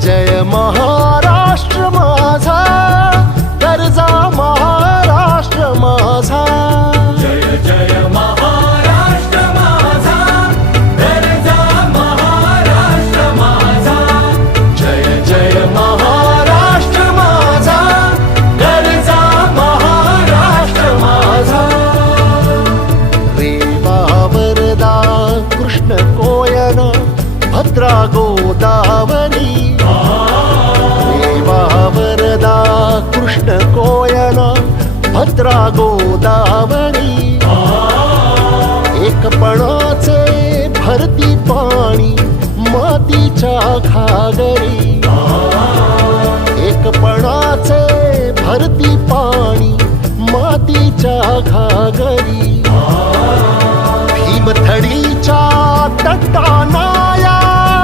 जय महाराष्ट्र माझा, गरजा महाराष्ट्र माझा. जय जय महाराष्ट्र माझा, गरजा महाराष्ट्र माझा. जय जय महाराष्ट्र माझा, गरजा महाराष्ट्र माझा. रेवा वरदा कृष्ण कोयना भद्रा गोदावरी. रेवा वरदा कृष्ण कोयना भद्रा गोदावरी. एकपणाचे भरती पाणी मातीच्या घागरी. एकपणाचे भरती पाणी मातीच्या घागरी. भीमथडीच्या तटाना